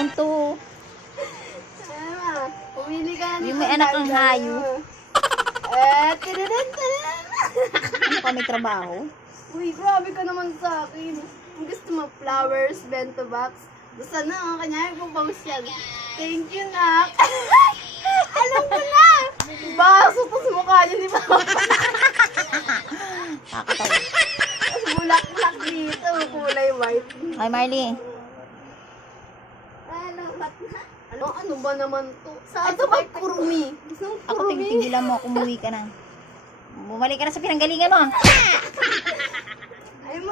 punto. Pumili ka na. Yung may anak ng hayo. Tinanan. Ano ka, may trabaho? Uy, grabe ka naman sa akin. Kung gusto mo flowers, bento box. Gusto na, kanya yung post yan. Thank you, Nak. Alam ko na. Baso to sa mukha niya ni Papa. Nakakatawa. Tapos bulak-bulak dito, kulay white. Ay, Marley. Ano ba naman to? Saan ito ba kurumi? Gusto mong Ako kurumi? tigilan mo, umuwi ka na. Bumalik ka na sa pinanggalingan mo.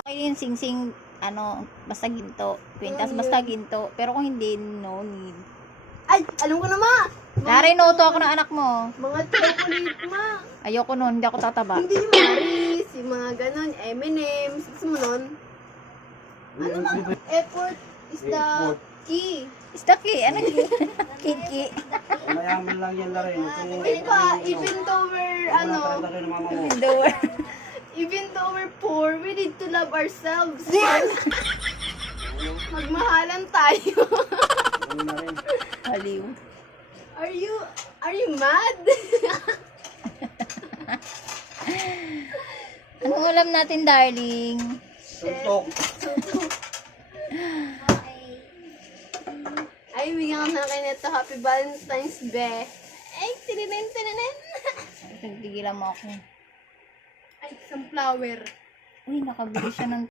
Ay, yung sing-sing, basta ginto. Kwintas, basta ginto. Pero kung hindi, no need. Ay, alam ko naman. Narinoto ako ng anak mo. Mga chocolate, ma. Ayoko nun, hindi ako tataba. Hindi yung Maris, yung mga ganon, M&M's. Gusto mo nun? Ano ba? Effort is the key. Istaki, ano yun? Kiki. Mayaman lang yan na rin. Even though we're, Door. even though we're poor, we need to love ourselves. Magmahalan tayo. Aliw. Are you mad? Anong ulam natin, darling? Suntok. Ay, bigyan ka na kayo nito. Happy Valentine's Day. Ay, tinanin. Nagtigilan mo ako. Ay, isang flower. Uy, nakabili siya ng